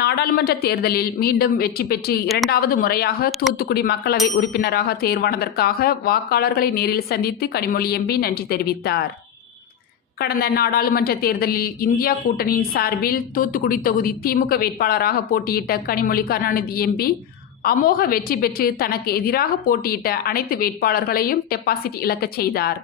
நாடாளுமன்ற தேர்தலில் மீண்டும் வெற்றி பெற்று இரண்டாவது முறையாக தூத்துக்குடி மக்களவை உறுப்பினராக தேர்வானதற்காக வாக்காளர்களை நேரில் சந்தித்து கனிமொழி எம்பி நன்றி தெரிவித்தார். கடந்த நாடாளுமன்ற தேர்தலில் இந்தியா கூட்டணியின் சார்பில் தூத்துக்குடி தொகுதி திமுக வேட்பாளராக போட்டியிட்ட கனிமொழி கருணாநிதி எம்பி அமோக வெற்றி பெற்று தனக்கு எதிராக போட்டியிட்ட அனைத்து வேட்பாளர்களையும் டெபாசிட் இழக்கச் செய்தார்.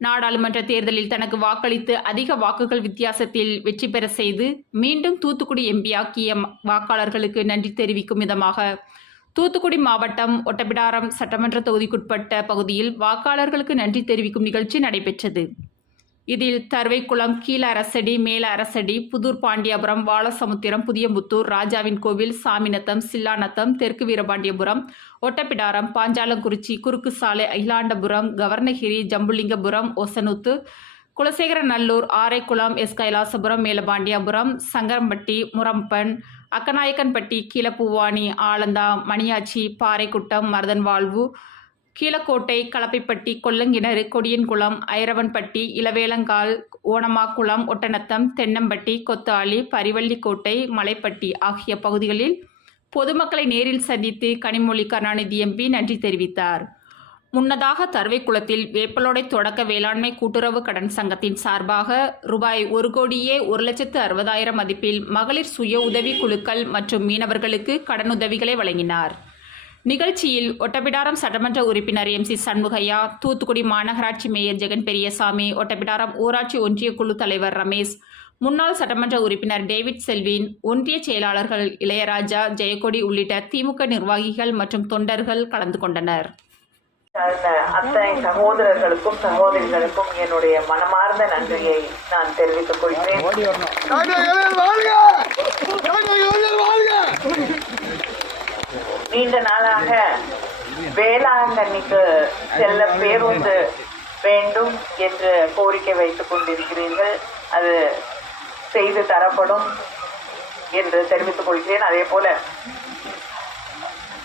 நாடாளுமன்ற தேர்தலில் தனக்கு வாக்களித்து அதிக வாக்குகள் வித்தியாசத்தில் வெற்றி பெற செய்து மீண்டும் தூத்துக்குடி எம்பியாக்கிய வாக்காளர்களுக்கு நன்றி தெரிவிக்கும் விதமாக தூத்துக்குடி மாவட்டம் ஒட்டப்பிடாரம் சட்டமன்ற தொகுதிக்குட்பட்ட பகுதியில் வாக்காளர்களுக்கு நன்றி தெரிவிக்கும் நிகழ்ச்சி நடைபெற்றது. இதில் தர்வைக்குளம், கீழ அரசடி, மேல அரசடி, புதூர் பாண்டியபுரம், வாழசமுத்திரம், புதியமுத்தூர், ராஜாவின் கோவில், சாமிநத்தம், சில்லாநத்தம், தெற்கு வீரபாண்டியபுரம், ஒட்டப்பிடாரம், பாஞ்சாலங்குறிச்சி, குறுக்கு சாலை, அகிலாண்டபுரம், கவர்ணகிரி, ஜம்புலிங்கபுரம், ஒசனூத்து, குலசேகரநல்லூர், ஆரைக்குளம், எஸ் கைலாசபுரம், மேலபாண்டியபுரம், சங்கரம்பட்டி, முரம்பன், அக்கநாயக்கன்பட்டி, கீழப்பூவானி, ஆலந்தா, மணியாச்சி, பாறைக்குட்டம், மருதன்வாழ்வு, கீழக்கோட்டை, களப்பைப்பட்டி, கொல்லங்கிணறு, கொடியன்குளம், ஐரவன்பட்டி, இளவேலங்கால், ஓனமாக்குளம், ஒட்டநத்தம், தென்னம்பட்டி, கொத்தாளி, பரிவள்ளிக்கோட்டை, மலைப்பட்டி ஆகிய பகுதிகளில் பொதுமக்களை நேரில் சந்தித்து கனிமொழி கருணாநிதி எம்பி நன்றி தெரிவித்தார். முன்னதாக தர்வைக்குளத்தில் வேப்பலோடை தொடக்க வேளாண்மை கூட்டுறவு கடன் சங்கத்தின் சார்பாக ரூபாய் 1,60,60,000 மதிப்பில் மகளிர் சுய உதவி குழுக்கள் மற்றும் மீனவர்களுக்கு கடனுதவிகளை வழங்கினார். நிகழ்ச்சியில் ஒட்டப்பிடாரம் சட்டமன்ற உறுப்பினர் MC சண்முகையா, தூத்துக்குடி மாநகராட்சி மேயர் ஜெகன் பெரியசாமி, ஒட்டப்பிடாரம் ஊராட்சி ஒன்றிய குழு தலைவர் ரமேஷ், முன்னாள் சட்டமன்ற உறுப்பினர் டேவிட் செல்வின், ஒன்றிய செயலாளர்கள் இளையராஜா, ஜெயக்கொடி உள்ளிட்ட திமுக நிர்வாகிகள் மற்றும் தொண்டர்கள் கலந்து கொண்டனர். அத்தனை சகோதரர்களுக்கும் சகோதரிகளுக்கும் என்னுடைய மனமார்ந்த நன்றியை நான் தெரிவித்துக் கொள்கிறேன். நீண்ட நாளாக வேளாங்கண்ணிக்கு செல்ல பேருந்து வேண்டும் என்று கோரிக்கை வைத்துக் கொண்டிருக்கிறீர்கள். அது செய்து தரப்படும் என்று தெரிவித்துக் கொள்கிறேன். அதே போல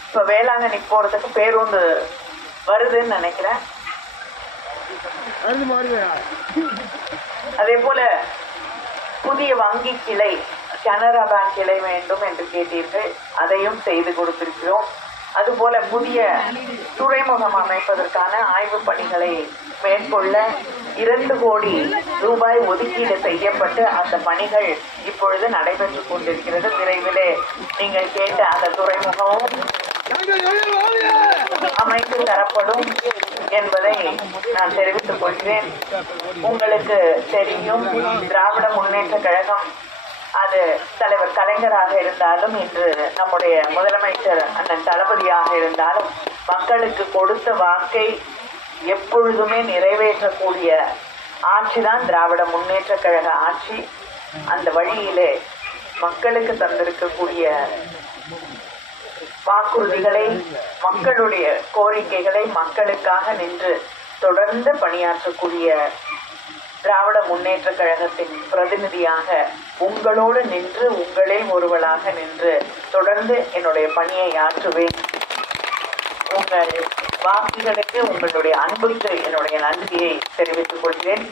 இப்ப வேளாங்கண்ணிக்கு போறதுக்கு பேருந்து வருதுன்னு நினைக்கிறேன். அதே போல புதிய வங்கி கிளை, கனரா பேங்க் கிளை வேண்டும் என்று கேட்டீர்கள். அதையும் செய்து கொடுத்திருக்கிறோம். அதுபோல புதிய துறைமுகம் அமைப்பதற்கான ஆய்வு பணிகளை மேற்கொள்ள 2 கோடி ரூபாய் ஒதுக்கீடு செய்யப்பட்டு அந்த பணிகள் இப்பொழுது நடைபெற்றுக் கொண்டிருக்கிறது. விரைவிலே நீங்கள் கேட்ட அந்த துறைமுகமும் அமைத்து தரப்படும் என்பதை நான் தெரிவித்துக் கொள்கிறேன். உங்களுக்கு தெரியும், திராவிட முன்னேற்ற கழகம் அது தலைவர் கலைஞராக இருந்தாலும், இன்று நம்முடைய முதலமைச்சர் அண்ணன் தளபதியாக இருந்தாலும், மக்களுக்கு கொடுத்த வாக்கை எப்பொழுதுமே நிறைவேற்றக்கூடிய ஆட்சிதான் திராவிட முன்னேற்ற கழக ஆட்சி. அந்த வழியிலே மக்களுக்கு தந்திருக்கக்கூடிய வாக்குறுதிகளை, மக்களுடைய கோரிக்கைகளை மக்களுக்காக நின்று தொடர்ந்து பணியாற்றக்கூடிய திராவிட முன்னேற்ற கழகத்தின் பிரதிநிதியாக உங்களோடு நின்று, உங்களே ஒருவளாக நின்று தொடர்ந்து என்னுடைய பணியை ஆற்றுவேன். உங்கள் வாக்குகளுக்கு, உங்களுடைய அன்புக்கு என்னுடைய நன்றியை தெரிவித்துக் கொள்கிறேன்.